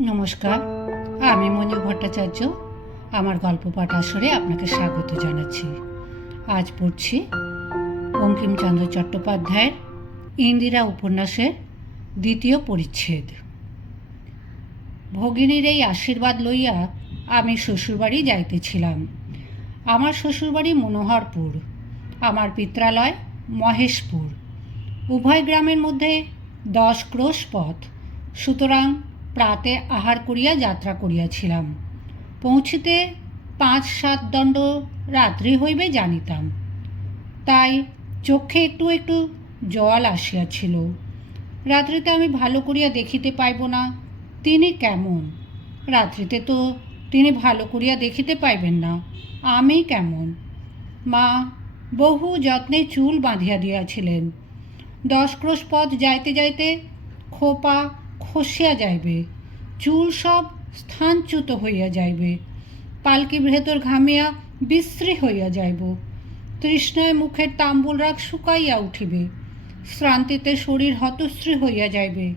নমস্কার। আমি মঞ্জু ভট্টাচার্য। আমার গল্প পাঠ আসরে আপনাকে স্বাগত জানাচ্ছি। আজ পড়ছি বঙ্কিমচন্দ্র চট্টোপাধ্যায়ের ইন্দিরা উপন্যাসের দ্বিতীয় পরিচ্ছেদ। ভগিনীর এই আশীর্বাদ লইয়া আমি শ্বশুরবাড়ি যাইতেছিলাম। আমার শ্বশুরবাড়ি মনোহরপুর, আমার পিত্রালয় মহেশপুর। উভয় গ্রামের মধ্যে দশ ক্রোশ পথ। সুতরাং প্রাতে আহার করিয়া যাত্রা করিয়াছিলাম। পৌঁছিতে পাঁচ সাত দণ্ড রাত্রি হইবে জানিতাম। তাই চক্ষে একটু একটু জল আসিয়াছিল। রাত্রিতে আমি ভালো করিয়া দেখিতে পাইব না, তিনি কেমন? রাত্রিতে তো তিনি ভালো করিয়া দেখিতে পাইবেন না, আমি কেমন? মা বহু যত্নে চুল বাঁধিয়া দিয়াছিলেন। দশ ক্রোশ পথ যাইতে যাইতে খোপা খসিয়া যাইবে, চুল সব স্থানচ্যুত হইয়া যাইবে, পালকি ভেতর ঘামিয়া বিশ্রী হইয়া যাইব। তৃষ্ণায় মুখের তাম্বুল রাগ শুকাইয়া উঠিবে, শ্রান্তিতে শরীর হতশ্রী হইয়া যাইবে।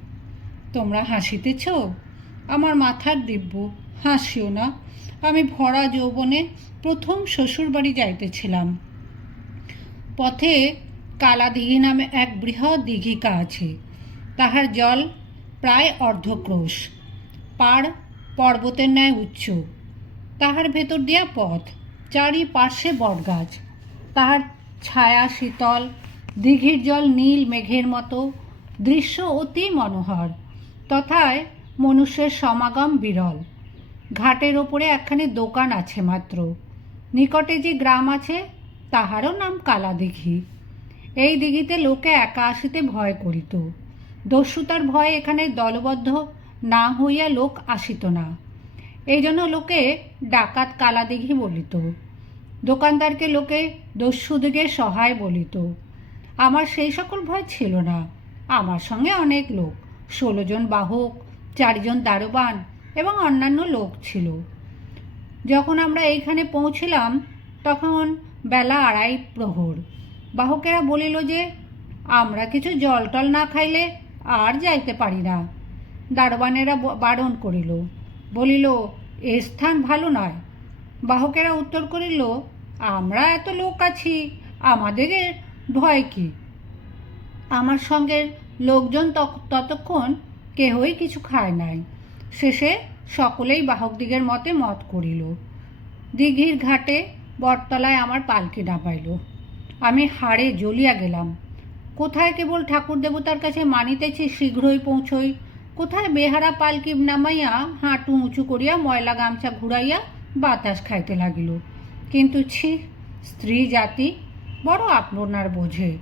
তোমরা হাসিতেছ? আমার মাথার দিব্য, হাসিও না। আমি ভরা যৌবনে প্রথম শ্বশুরবাড়ি যাইতেছিলাম। পথে কালাদিঘি নামে এক বৃহৎ দীঘিকা আছে। তাহার জল প্রায় অর্ধক্রোশ। পাড় পর্বতের ন্যায় উচ্চ। তাহার ভেতর দিয়া পথ চারি পার্শ্বে বটগাছ। তাহার ছায়া শীতল, দীঘির জল নীল মেঘের মতো, দৃশ্য অতি মনোহর। তথায় মনুষ্যের সমাগম বিরল। ঘাটের ওপরে একখানি দোকান আছে মাত্র। নিকটে যে গ্রাম আছে, তাহারও নাম কালাদিঘি। এই দিঘিতে লোকে একা আসিতে ভয় করিত। দস্যুতার ভয়ে এখানে দলবদ্ধ না হইয়া লোক আসিত না। এই জন্য লোকে ডাকাত কালাদিঘি বলিত। দোকানদারকে লোকে দস্যুদিকে সহায় বলিত। আমার সেই সকল ভয় ছিল না। আমার সঙ্গে অনেক লোক, ষোলো জন বাহক চারজন দারোবান এবং অন্যান্য লোক ছিল। যখন আমরা এইখানে পৌঁছিলাম, তখন বেলা আড়াই প্রহর। বাহকেরা বলিল যে, আমরা কিছু জল টল না খাইলে আর যাইতে পারি না। দারোয়ানেরা বারণ করিল, বলিল, এ স্থান ভালো নয়। বাহকেরা উত্তর করিল, আমরা এত লোক আছি, আমাদের ভয় কি? আমার সঙ্গে লোকজন তক- ততক্ষণ কেহই কিছু খায় নাই। শেষে সকলেই বাহকদিগের মতে মত করিল। দিঘির ঘাটে বটতলায় আমার পালকি নামাইল। আমি হাড়ে জ্বলিয়া গেলাম। কোথায় কেবল ঠাকুর দেবতার কাছে মানিতেছি শীঘ্রই পৌঁছই। কোথায় বেহারা পালকি নামাইয়া হাঁটু উঁচু করিয়া ময়লা গামছা ঘুরাইয়া বাতাস খাইতে লাগিল। কিন্তু ছি, স্ত্রী জাতি, বড় আপনার বোঝে।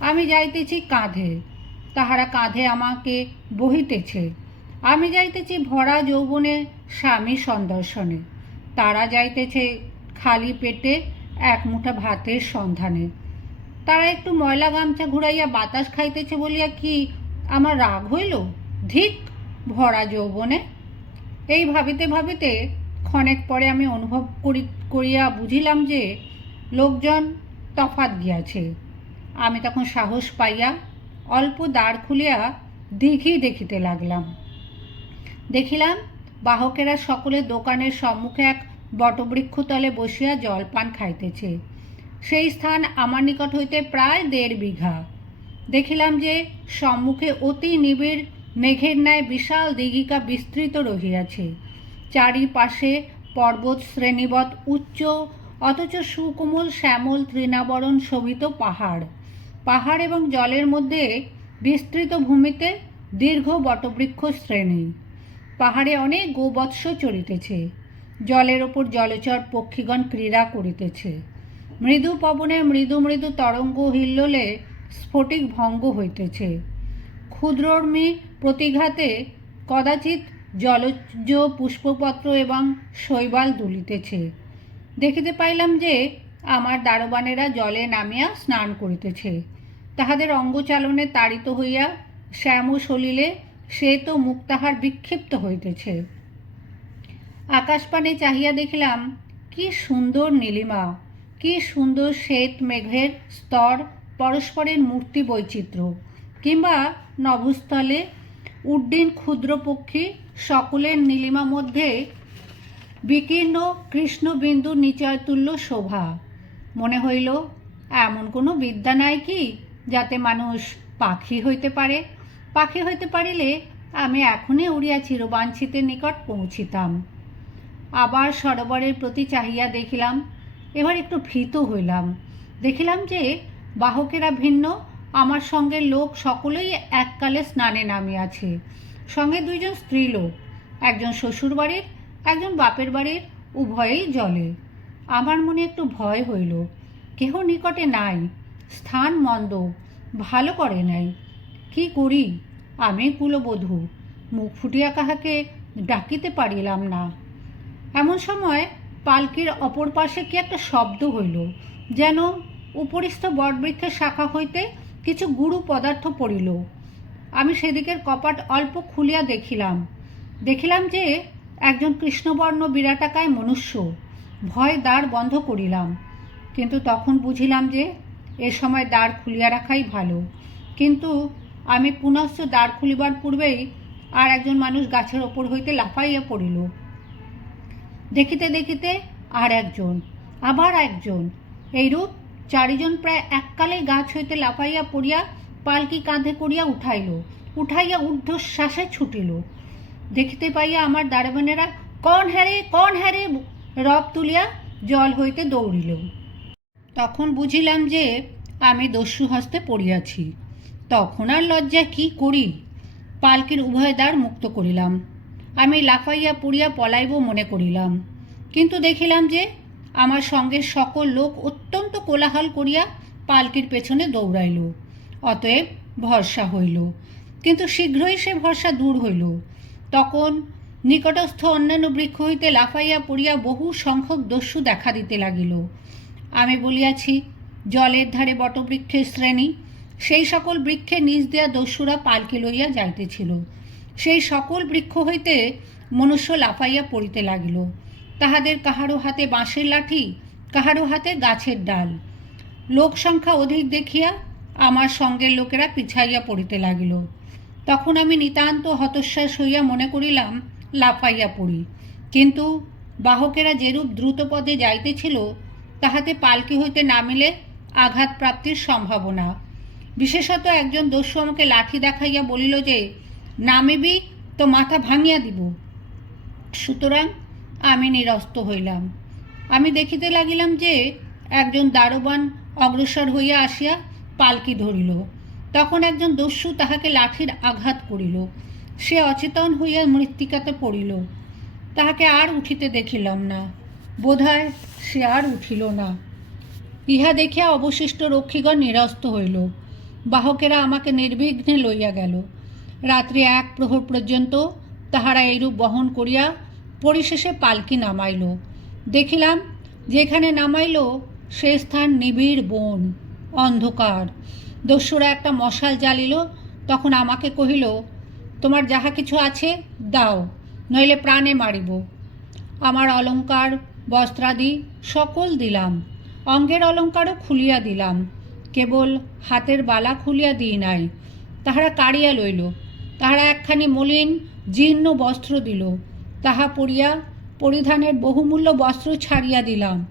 আমি যাইতেছি কাঁধে, তাহারা কাঁধে আমাকে বহিতেছে। আমি যাইতেছি ভরা যৌবনে স্বামী সন্দর্শনে। তারা যাইতেছে খালি পেটে এক মুঠা ভাতের সন্ধানে। তারা একটু ময়লা গামছা ঘুরাইয়া বাতাস খাইতেছে বলিয়া কি আমার রাগ হইল? ধিক, ভরা যৌবনে। এই ভাবিতে ভাবিতে ক্ষণেক পরে আমি অনুভব করি, করিয়া বুঝিলাম যে লোকজন তফাত গিয়াছে। আমি তখন সাহস পাইয়া অল্প দ্বার খুলিয়া দিঘি দেখিতে লাগলাম। দেখিলাম বাহকেরা সকলে দোকানের সম্মুখে এক বটবৃক্ষতলে বসিয়া জলপান খাইতেছে। সেই স্থান আমার নিকট হইতে প্রায় দেড় বিঘা। দেখিলাম যে সম্মুখে অতি নিবিড় মেঘের ন্যায় বিশাল দিঘিকা বিস্তৃত রহিয়াছে। চারিপাশে পর্বত শ্রেণীবৎ উচ্চ, অথচ সুকোমল শ্যামল তৃণাবরণ শোভিত পাহাড়। পাহাড় এবং জলের মধ্যে বিস্তৃত ভূমিতে দীর্ঘ বটবৃক্ষ শ্রেণি। পাহাড়ে অনেক গোবৎস চরিতেছে জলের ওপর জলচর পক্ষীগণ ক্রীড়া করিতেছে। মৃদু পবনে মৃদু মৃদু তরঙ্গ হিল্লোলে স্ফটিক ভঙ্গ হইতেছে। ক্ষুদ্রর্মী প্রতিঘাতে কদাচিৎ জলজ পুষ্পপত্র এবং শৈবাল দুলিতেছে। দেখিতে পাইলাম যে আমার দারোবানেরা জলে নামিয়া স্নান করিতেছে। তাহাদের অঙ্গচালনে তাড়িত হইয়া শ্যাম সলিলে সে তো মুখ তাহার বিক্ষিপ্ত হইতেছে। আকাশপানে চাহিয়া দেখিলাম, কি সুন্দর নীলিমা কি সুন্দর শ্বেত মেঘের স্তর, পরস্পরের মূর্তি বৈচিত্র্য। কিংবা নভস্থলে উড্ডীন ক্ষুদ্র পক্ষী সকলের নীলিমা মধ্যে বিকীর্ণ কৃষ্ণবিন্দুর নিচয়তুল্য শোভা। মনে হইল, এমন কোনো বিদ্যা নাই কি, যাতে মানুষ পাখি হইতে পারে। পাখি হইতে পারিলে আমি এখনই উড়িয়া চিরবাঞ্ছিতের নিকট পৌঁছিতাম। আবার সরোবরের প্রতি চাহিয়া দেখিলাম এবার একটু ভীত হইলাম। দেখিলাম যে বাহকেরা ভিন্ন, আমার সঙ্গে লোক সকলেই এককালে স্নানে নামিয়াছে। সঙ্গে দুইজন স্ত্রীলোক, একজন শ্বশুর বাড়ির একজন বাপের বাড়ির, উভয়েই জলে। আমার মনে একটু ভয় হইল। কেহ নিকটে নাই, স্থান মন্দ, ভালো করে নাই। কি করি? আমি কুলবধূ, মুখ ফুটিয়া কাহাকে ডাকিতে পারিলাম না। এমন সময় পালকির অপর পাশে কি একটা শব্দ হইল, যেন উপরিস্থ বটবৃক্ষের শাখা হইতে কিছু গুরু পদার্থ পড়িল। আমি সেদিকের কপাট অল্প খুলিয়া দেখিলাম। দেখিলাম যে একজন কৃষ্ণবর্ণ বিরাটাকায় মনুষ্য। ভয় দ্বার বন্ধ করিলাম। কিন্তু তখন বুঝিলাম যে এ সময় দ্বার খুলিয়া রাখাই ভালো। কিন্তু আমি পুনশ্চ দ্বার খুলিবার পূর্বেই আর একজন মানুষ গাছের ওপর হইতে লাফাইয়া পড়িল। দেখিতে দেখিতে আর একজন, আবার একজন। এইরূপ চারিজন প্রায় এককালে গাছ হইতে লাফাইয়া পড়িয়া পালকি কাঁধে করিয়া উঠাইল, উঠাইয়া ঊর্ধ্বশ্বাসে ছুটিল। দেখিতে পাইয়া আমার দারোয়ানেরা, কন হ্যারে কন হ্যারে রব তুলিয়া জল হইতে দৌড়িল। তখন বুঝিলাম যে আমি দস্যু হস্তে পড়িয়াছি। তখন আর লজ্জা কি করি? পালকির উভয় দ্বার মুক্ত করিলাম। আমি লাফাইয়া পড়িয়া পলাইব মনে করিলাম। কিন্তু দেখিলাম যে, আমার সঙ্গে সকল লোক অত্যন্ত কোলাহল করিয়া পালকির পেছনে দৌড়াইল। অতএব ভরসা হইল। কিন্তু শীঘ্রই সে ভরসা দূর হইল। তখন নিকটস্থ অন্যান্য বৃক্ষ হইতে লাফাইয়া পড়িয়া বহু সংখ্যক দস্যু দেখা দিতে লাগিল। আমি বলিয়াছি, জলের ধারে বটবৃক্ষের শ্রেণি, সেই সকল বৃক্ষে নিচ দেয়া দস্যুরা পালকি লইয়া যাইতেছিল। সেই সকল বৃক্ষ হইতে মনুষ্য লাফাইয়া পড়িতে লাগিল। তাহাদের কাহারো হাতে বাঁশের লাঠি, কাহারো হাতে গাছের ডাল। লোক সংখ্যা অধিক দেখিয়া আমার সঙ্গের লোকেরা পিছাইয়া পড়িতে লাগিল। তখন আমি নিতান্ত হতশ্বাস হইয়া মনে করিলাম, লাফাইয়া পড়ি। কিন্তু বাহকেরা যেরূপ দ্রুত পদে যাইতেছিল, তাহাতে পালকি হইতে নামিলে আঘাত প্রাপ্তির সম্ভাবনা। বিশেষত একজন দস্যু আমাকে লাঠি দেখাইয়া বলিল যে নামিবি তো মাথা ভাঙিয়া দিব। সুতরাং আমি নিরস্ত হইলাম। আমি দেখিতে লাগিলাম যে একজন দারোবান অগ্রসর হইয়া আসিয়া পালকি ধরিল। তখন একজন দস্যু তাহাকে লাঠির আঘাত করিল। সে অচেতন হইয়া মৃত্তিকাতে পড়িল। তাহাকে আর উঠিতে দেখিলাম না। বোধহয় সে আর উঠিল না। ইহা দেখিয়া অবশিষ্ট রক্ষীগণ নিরস্ত হইল। বাহকেরা আমাকে নির্বিঘ্নে লইয়া গেল। রাত্রি এক প্রহর পর্যন্ত তাহারা এইরূপ বহন করিয়া পরিশেষে পালকি নামাইল। দেখিলাম, যেখানে নামাইল, সে স্থান নিবিড় বন, অন্ধকার। দস্যুরা একটা মশাল জ্বালিল, তখন আমাকে কহিল, তোমার যাহা কিছু আছে, দাও, নইলে প্রাণে মারিব। আমার অলঙ্কার, বস্ত্রাদি সকল দিলাম, অঙ্গের অলঙ্কারও খুলিয়া দিলাম। কেবল হাতের বালা খুলিয়া দিই নাই, তাহারা কাড়িয়া লইল। তাহারা একখানি মলিন, জীর্ণ বস্ত্র দিল। তাহা পরিয়া পরিধানের বহুমূল্য বস্ত্র ছাড়িয়া দিলাম।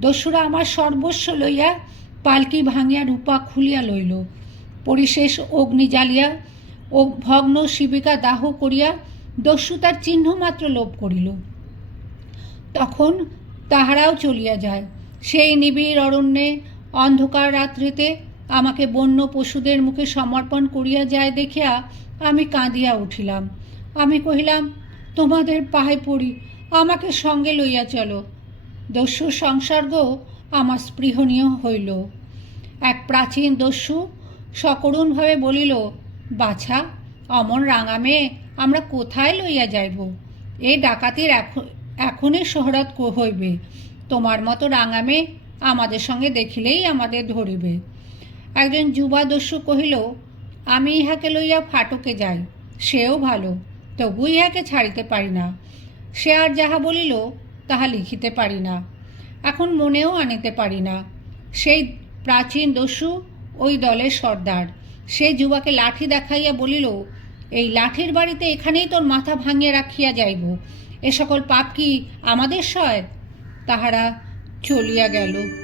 দস্যুরা আমার সর্বস্ব লইয়া পালকি ভাঙিয়া রূপা খুলিয়া লইল। পরিশেষ অগ্নি জ্বালিয়া ও ভগ্ন শিবিকা দাহ করিয়া দস্যু তার চিহ্ন মাত্র লোপ করিল। তখন তাহারাও চলিয়া যায়। সেই নিবিড় অরণ্যে অন্ধকার রাত্রিতে আমাকে বন্য পশুদের মুখে সমর্পণ করিয়া যায় দেখিয়া আমি কাঁদিয়া উঠিলাম। আমি কহিলাম, তোমাদের পায়ে পড়ি, আমাকে সঙ্গে লইয়া চলো। দস্যুর সংসর্গ আমার স্পৃহণীয় হইল। এক প্রাচীন দস্যু সকরুণভাবে বলিল, বাছা, অমন রাঙা মেয়ে আমরা কোথায় লইয়া যাইব? এ ডাকাতির এখন, এখনই শহরত হইবে। তোমার মতো রাঙা মেয়ে আমাদের সঙ্গে দেখিলেই আমাদের ধরিবে। একজন যুবা দস্যু কহিল আমি ইহাকে লইয়া ফাটকে যাই, সেও ভালো, তবু ইহাকে ছাড়িতে পারি না। সে আর যাহা বলিল, তাহা লিখিতে পারি না। এখন মনেও আনিতে পারি না। সেই প্রাচীন দস্যু, ওই দলের সর্দার, সে যুবাকে লাঠি দেখাইয়া বলিল, এই লাঠির বাড়িতে এখানেই তোর মাথা ভাঙিয়া রাখিয়া যাইব। এ সকল পাপ কি আমাদের সয়? তাহারা চলিয়া গেল।